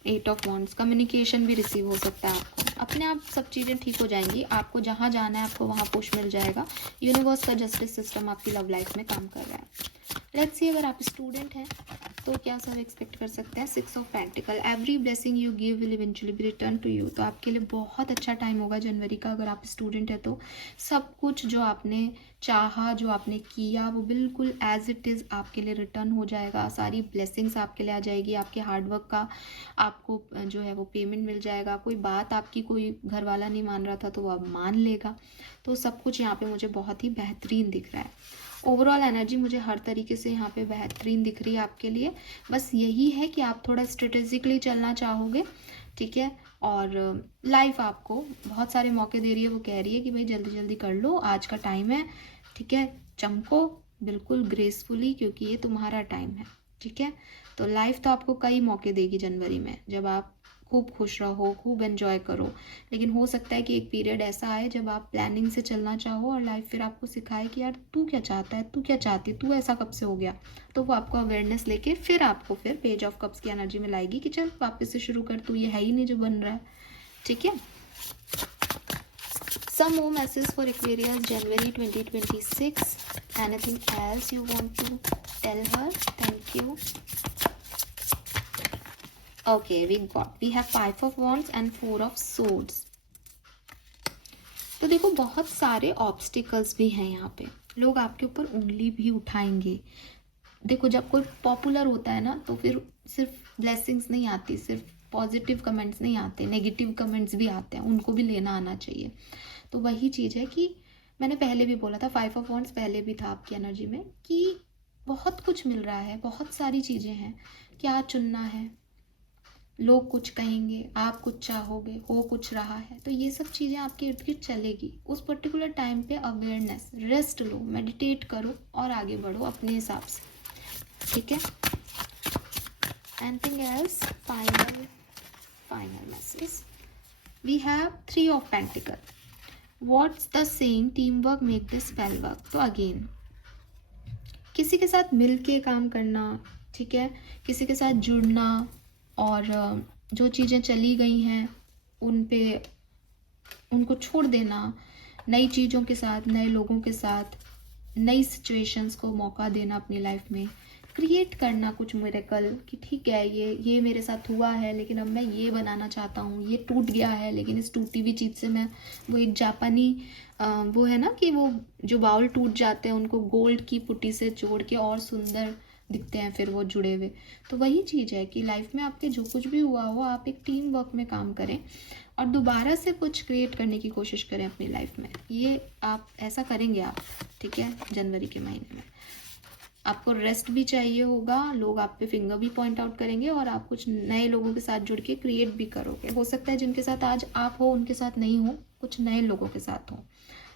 8 ऑफ वॉन्ड्स, कम्युनिकेशन भी रिसीव हो सकता है आपको, अपने आप सब चीज़ें ठीक हो जाएंगी, आपको जहाँ जाना है आपको वहाँ पुश मिल जाएगा। यूनिवर्स का जस्टिस सिस्टम आपकी लव लाइफ में काम कर रहा है। लेट्स सी, अगर आप स्टूडेंट हैं तो क्या सब एक्सपेक्ट कर सकते हैं। 6 of pentacles, every blessing you give will eventually be return to you. तो आपके लिए बहुत अच्छा टाइम होगा जनवरी का, अगर आप स्टूडेंट है तो सब कुछ जो आपने चाहा, जो आपने किया, वो बिल्कुल एज इट इज़ आपके लिए रिटर्न हो जाएगा। सारी ब्लेसिंग्स आपके लिए आ जाएगी, आपके हार्डवर्क का आपको जो है वो पेमेंट मिल जाएगा। कोई बात आपकी कोई घर वाला नहीं मान रहा था तो वो अब मान लेगा। तो सब कुछ यहाँ पे मुझे बहुत ही बेहतरीन दिख रहा है। ओवरऑल एनर्जी मुझे हर तरीके से यहाँ पे बेहतरीन दिख रही है आपके लिए। बस यही है कि आप थोड़ा स्ट्रेटेजिकली चलना चाहोगे, ठीक है। और लाइफ आपको बहुत सारे मौके दे रही है, वो कह रही है कि भाई जल्दी जल्दी कर लो, आज का टाइम है, ठीक है, चमको बिल्कुल ग्रेसफुली, क्योंकि ये तुम्हारा टाइम है, ठीक है। तो लाइफ तो आपको कई मौके देगी जनवरी में, जब आप खूब खुश रहो, खूब एंजॉय करो। लेकिन हो सकता है कि एक पीरियड ऐसा आए जब आप प्लानिंग से चलना चाहो और लाइफ फिर आपको सिखाए कि यार तू क्या चाहता है, तू क्या चाहती है, तू ऐसा कब से हो गया। तो वो आपको अवेयरनेस लेके फिर आपको फिर पेज ऑफ कप्स की एनर्जी में लाएगी कि चल वापस से शुरू कर, तू ये है ही नहीं जो बन रहा है, ठीक है। Some more messages for Aquarius January 2026. Anything else you want to tell her? Thank you. Okay, we have 5 of Wands and 4 of Swords. तो देखो बहुत सारे ऑब्स्टिकल्स भी हैं यहाँ पे, लोग आपके ऊपर उंगली भी उठाएंगे। देखो जब कोई पॉपुलर होता है ना तो फिर सिर्फ ब्लेसिंग्स नहीं आती, सिर्फ पॉजिटिव कमेंट्स नहीं आते, नेगेटिव कमेंट्स भी आते हैं, उनको भी लेना आना चाहिए। तो वही चीज़ है कि मैंने पहले भी बोला था, 5 ऑफ वॉन्ड्स पहले भी था आपकी एनर्जी में, कि बहुत कुछ मिल रहा है, बहुत सारी चीज़ें हैं, क्या चुनना है, लोग कुछ कहेंगे, आप कुछ चाहोगे, हो कुछ रहा है, तो ये सब चीज़ें आपके इर्द गिर्द चलेगी। उस पर्टिकुलर टाइम पे अवेयरनेस, रेस्ट लो, मेडिटेट करो और आगे बढ़ो अपने हिसाब से, ठीक है। Anything else? Final message we have 3 of pentacles. What's the saying? Team work make the spell work. तो अगेन किसी के साथ मिल के काम करना, ठीक है, किसी के साथ जुड़ना, और जो चीज़ें चली गई हैं उनको छोड़ देना, नई चीज़ों के साथ, नए लोगों के साथ, नई सिचुएशंस को मौका देना अपनी लाइफ में, क्रिएट करना कुछ मिरेकल कि ठीक है ये मेरे साथ हुआ है, लेकिन अब मैं ये बनाना चाहता हूँ, ये टूट गया है, लेकिन इस टूटी हुई चीज़ से मैं, वो एक जापानी वो है ना कि वो जो बाउल टूट जाते हैं उनको गोल्ड की पुट्टी से जोड़ के और सुंदर दिखते हैं फिर वो जुड़े हुए। तो वही चीज़ है कि लाइफ में आपके जो कुछ भी हुआ हो, आप एक टीम वर्क में काम करें और दोबारा से कुछ क्रिएट करने की कोशिश करें अपनी लाइफ में। ये आप ऐसा करेंगे आप, ठीक है, जनवरी के महीने में। आपको रेस्ट भी चाहिए होगा, लोग आप पे फिंगर भी पॉइंट आउट करेंगे और आप कुछ नए लोगों के साथ जुड़ के क्रिएट भी करोगे। हो सकता है जिनके साथ आज आप हो उनके साथ नहीं हो, कुछ नए लोगों के साथ हो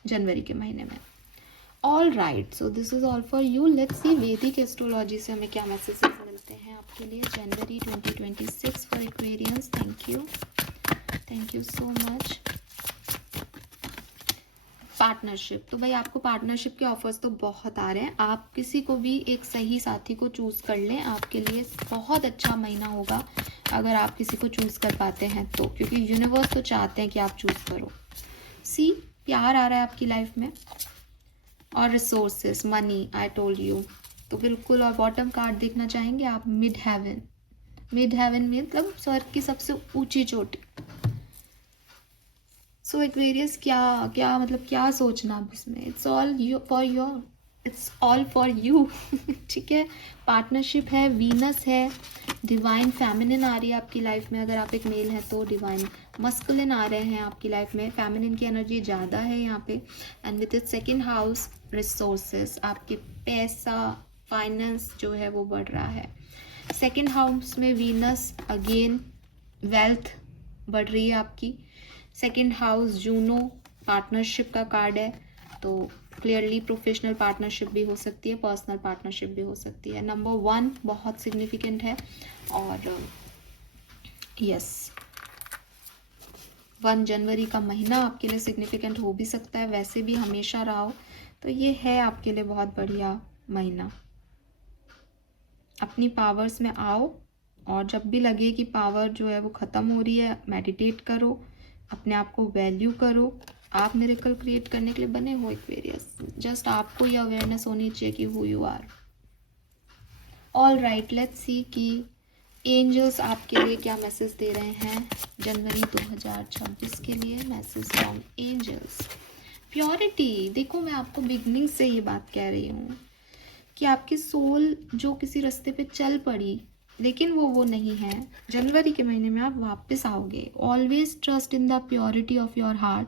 जनवरी के महीने में। All right, so this is all for you. Let's see वैदिक एस्ट्रोलॉजी से हमें क्या मैसेजेस मिलते हैं आपके लिए जनवरी 2026 for Aquarians. Thank you so much. Partnership, तो भाई आपको पार्टनरशिप के ऑफर्स तो बहुत आ रहे हैं। आप किसी को भी एक सही साथी को चूज़ कर लें, आपके लिए बहुत अच्छा महीना होगा अगर आप किसी को चूज़ कर पाते हैं तो, क्योंकि यूनिवर्स तो चाहते हैं कि आप चूज़ करो। सी, प्यार आ रहा है आपकी लाइफ में, और resources, money, I told you, तो बिल्कुल। और बॉटम कार्ड देखना चाहेंगे आप, मिड हेवन। मिड हेवन में मतलब स्वर्ग की सबसे ऊंची चोटी। सो एक्वेरियस क्या मतलब क्या सोचना अब इसमें, इट्स ऑल फॉर यू ठीक है। पार्टनरशिप है, वीनस है, डिवाइन फेमिनिन आ रही है आपकी लाइफ में, अगर आप एक मेल है तो डिवाइन मस्कुलिन आ रहे हैं आपकी लाइफ में, फेमिनिन की एनर्जी ज़्यादा है यहाँ पे। And with its second house, resources, आपके पैसा, फाइनेंस जो है वो बढ़ रहा है। सेकेंड हाउस में वीनस, अगेन वेल्थ बढ़ रही है आपकी। सेकेंड हाउस जूनो, पार्टनरशिप का कार्ड है, तो क्लियरली प्रोफेशनल पार्टनरशिप भी हो सकती है, पर्सनल पार्टनरशिप भी हो सकती है। नंबर 1 बहुत सिग्निफिकेंट है, और यस 1 जनवरी का महीना आपके लिए सिग्निफिकेंट हो भी सकता है, वैसे भी हमेशा रहा हो, तो ये है आपके लिए बहुत बढ़िया महीना। अपनी पावर्स में आओ, और जब भी लगे कि पावर जो है वो ख़त्म हो रही है, मेडिटेट करो, अपने आप को वैल्यू करो। आप मिरेकल क्रिएट करने के लिए बने हो एक्वेरियस, जस्ट आपको ये अवेयरनेस होनी चाहिए कि who you are. All right, let's see कि एंजल्स आपके लिए क्या मैसेज दे रहे हैं जनवरी 2026 के लिए। Message from angels, purity. देखो मैं आपको बिगनिंग से ये बात कह रही हूँ कि आपकी सोल जो किसी रास्ते पे चल पड़ी, लेकिन वो नहीं है, जनवरी के महीने में आप वापस आओगे। Always trust in the purity of your heart,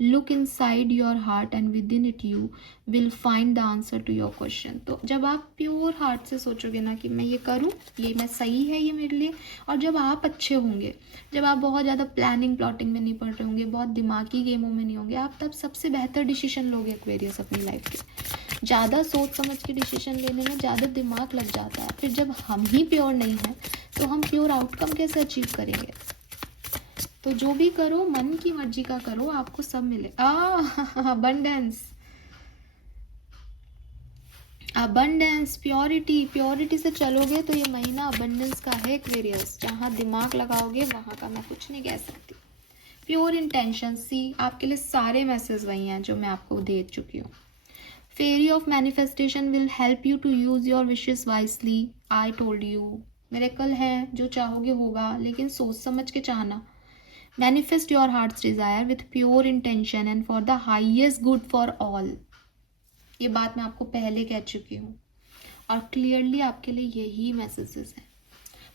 look inside your heart and within it you will find the answer to your question. तो जब आप प्योर हार्ट से सोचोगे ना कि मैं ये करूँ, ये मैं सही है ये मेरे लिए, और जब आप अच्छे होंगे, जब आप बहुत ज़्यादा प्लानिंग प्लॉटिंग में नहीं पड़ रहे होंगे, बहुत दिमागी गेमों में नहीं होंगे, आप तब सबसे बेहतर डिसीजन लोगे एक्वेरियस अपनी लाइफ के। ज़्यादा सोच समझ के डिसीजन लेने में ज़्यादा दिमाग लग जाता है, फिर जब हम ही प्योर नहीं हैं तो हम प्योर आउटकम कैसे अचीव करेंगे। तो जो भी करो मन की मर्जी का करो, आपको सब मिले। अबंडेंस, अबंडेंस, प्योरिटी से चलोगे तो ये महीना अबंडेंस का है एक्वेरियस। जहाँ दिमाग लगाओगे वहाँ का मैं कुछ नहीं कह सकती। प्योर इंटेंशन, सी आपके लिए सारे मैसेज वही हैं जो मैं आपको दे चुकी हूँ। Fairy of manifestation will help you to use your wishes wisely, I told you. Miracle है, जो चाहोगे होगा, लेकिन सोच समझ के चाहना। Manifest your heart's desire with pure intention and for the highest good for all. ये बात मैं आपको पहले कह चुकी हूँ, और क्लियरली आपके लिए यही मैसेजेस हैं।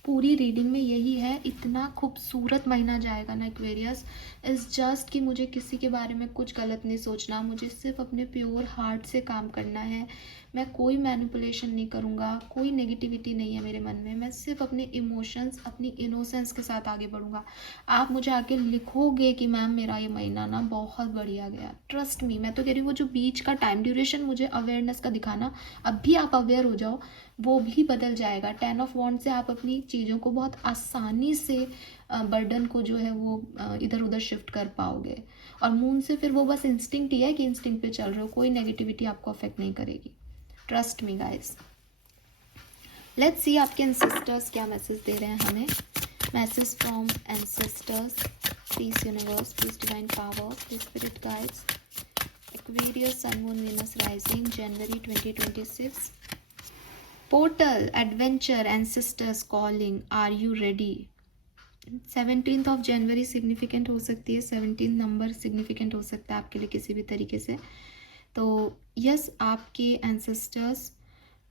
पूरी रीडिंग में यही है, इतना खूबसूरत महीना जाएगा ना एक्वेरियस, इज़ जस्ट कि मुझे किसी के बारे में कुछ गलत नहीं सोचना, मुझे सिर्फ अपने प्योर हार्ट से काम करना है। मैं कोई मैनिपुलेशन नहीं करूँगा, कोई नेगेटिविटी नहीं है मेरे मन में, मैं सिर्फ अपने इमोशंस, अपनी इनोसेंस के साथ आगे बढ़ूँगा। आप मुझे आके लिखोगे कि मैम मेरा ये महीना ना बहुत बढ़िया गया, ट्रस्ट मी। मैं तो कह रही हूँ वो जो बीच का टाइम ड्यूरेशन मुझे अवेयरनेस का दिखाना, अब भी आप अवेयर हो जाओ, वो भी बदल जाएगा। 10 ऑफ वॉन्ड से आप अपनी चीज़ों को बहुत आसानी से बर्डन को जो है वो इधर उधर शिफ्ट कर पाओगे। और मून से फिर वो बस इंस्टिंक्ट ही है कि इंस्टिंक्ट पे चल रहे हो, कोई नेगेटिविटी आपको अफेक्ट नहीं करेगी। Trust me guys. Let's see आपके एंसेस्टर्स क्या मैसेज दे रहे हैं हमें। Message from ancestors, please universe, please divine power, please spirit guides. Aquarius, sun, moon, Venus rising, January 2026। Portal, adventure, ancestors calling, are you ready. 17 of January significant हो सकती है, 17 number significant हो सकता है आपके लिए किसी भी तरीके से। तो यस, आपके एंसेस्टर्स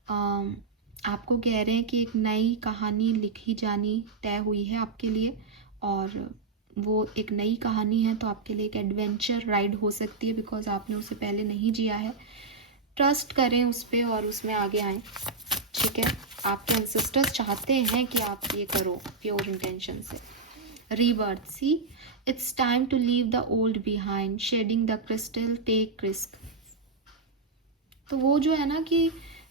आपको कह रहे हैं कि एक नई कहानी लिखी जानी तय हुई है आपके लिए, और वो एक नई कहानी है तो आपके लिए एक एडवेंचर राइड हो सकती है, बिकॉज आपने उसे पहले नहीं जिया है। ट्रस्ट करें उस पर और उसमें आगे आएँ, ठीक है। आपके एंसेस्टर्स चाहते हैं कि आप ये करो प्योर इंटेंशन से। Rebirth, see it's time to leave the old behind, shedding the crystal, take risk. तो वो जो है ना कि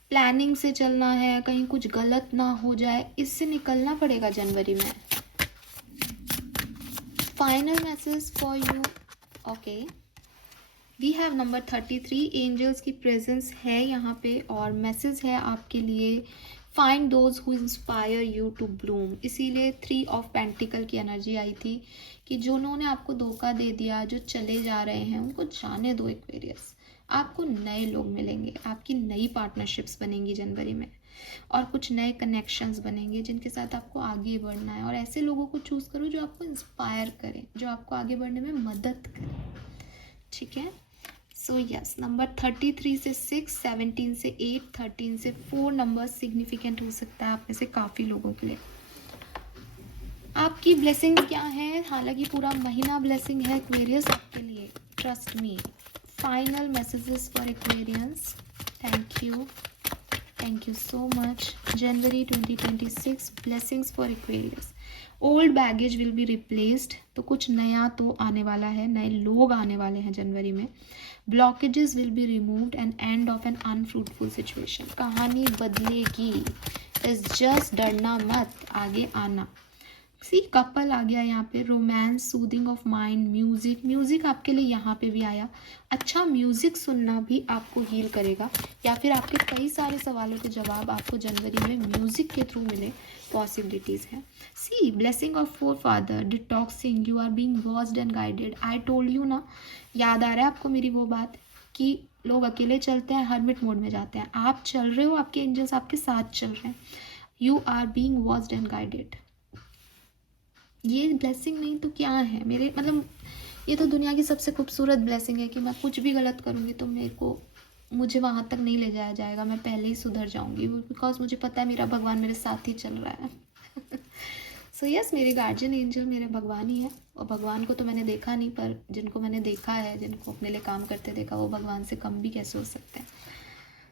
प्लानिंग से चलना है, कहीं कुछ गलत ना हो जाए, इससे निकलना पड़ेगा जनवरी में। Final message for you, okay. We have number 33, angels की प्रेजेंस है यहाँ पे, और मैसेज है आपके लिए, find those who inspire you to bloom. इसीलिए 3 ऑफ पेंटिकल की एनर्जी आई थी कि जिन्होंने आपको धोखा दे दिया, जो चले जा रहे हैं, उनको जाने दो एक्वेरियस। आपको नए लोग मिलेंगे, आपकी नई पार्टनरशिप्स बनेंगी जनवरी में, और कुछ नए कनेक्शंस बनेंगे जिनके साथ आपको आगे बढ़ना है। और ऐसे लोगों को चूज़ करो जो आपको इंस्पायर करें, जो आपको आगे बढ़ने में मदद करें, ठीक है। सो यस, नंबर 33 से 6, 17 से 8, 13 से 4 नंबर सिग्निफिकेंट हो सकता है आप में से काफ़ी लोगों के लिए। आपकी ब्लेसिंग क्या है? हालांकि पूरा महीना ब्लेसिंग है एक्वेरियस आपके लिए, trust me. Final messages for Aquarians, thank you so much. January 2026 blessings for Aquarius. Old baggage will be replaced, तो कुछ नया तो आने वाला है, नए लोग आने वाले हैं जनवरी में। Blockages will be removed and end of an unfruitful situation. कहानी बदलेगी, इज जस्ट डरना मत, आगे आना। सी कपल आ गया यहाँ पे, romance, soothing of mind, music आपके लिए यहाँ पे भी आया। अच्छा म्यूजिक सुनना भी आपको हील करेगा, या फिर आपके कई सारे सवालों के जवाब आपको जनवरी में म्यूजिक के थ्रू मिले, पॉसिबिलिटीज़ हैं। See blessing of forefather, detoxing, you are being watched and guided. I told you ना, याद आ रहा है आपको मेरी वो बात कि लोग अकेले चलते हैं, हर्मिट मोड में जाते हैं। आप चल रहे हो, आपके एंजल्स आपके साथ चल रहे हैं। You are being watched and guided. ये ब्लेसिंग नहीं तो क्या है मेरे, मतलब ये तो दुनिया की सबसे खूबसूरत ब्लेसिंग है कि मैं कुछ भी गलत करूँगी तो मुझे वहाँ तक नहीं ले जाया जाएगा, मैं पहले ही सुधर जाऊँगी, बिकॉज मुझे पता है मेरा भगवान मेरे साथ ही चल रहा है। सो यस, मेरे गार्जियन एंजल मेरे भगवान ही है, और भगवान को तो मैंने देखा नहीं, पर जिनको मैंने देखा है, जिनको अपने लिए काम करते देखा, वो भगवान से कम भी कैसे हो सकते हैं।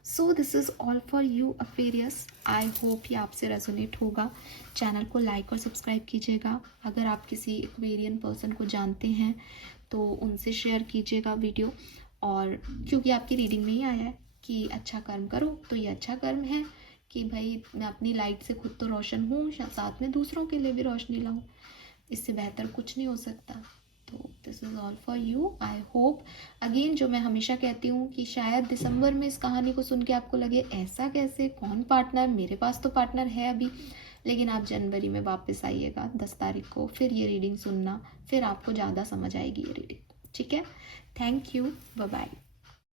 So this is all for you Aquarius. I hope ये आपसे रेजोनेट होगा। चैनल को लाइक और सब्सक्राइब कीजिएगा। अगर आप किसी एक्वेरियन पर्सन को जानते हैं तो उनसे शेयर कीजिएगा वीडियो, और क्योंकि आपकी रीडिंग में ही आया है कि अच्छा कर्म करो, तो ये अच्छा कर्म है कि भाई मैं अपनी लाइट से खुद तो रोशन हूँ, साथ में दूसरों के लिए भी रोशनी लाऊँ। इससे बेहतर कुछ नहीं हो सकता। तो this is all for you. I hope, again जो मैं हमेशा कहती हूँ कि शायद दिसंबर में इस कहानी को सुन के आपको लगे ऐसा कैसे, कौन पार्टनर, मेरे पास तो पार्टनर है अभी, लेकिन आप जनवरी में वापस आइएगा 10 तारीख को, फिर ये रीडिंग सुनना, फिर आपको ज़्यादा समझ आएगी ये रीडिंग, ठीक है। Thank you, bye bye.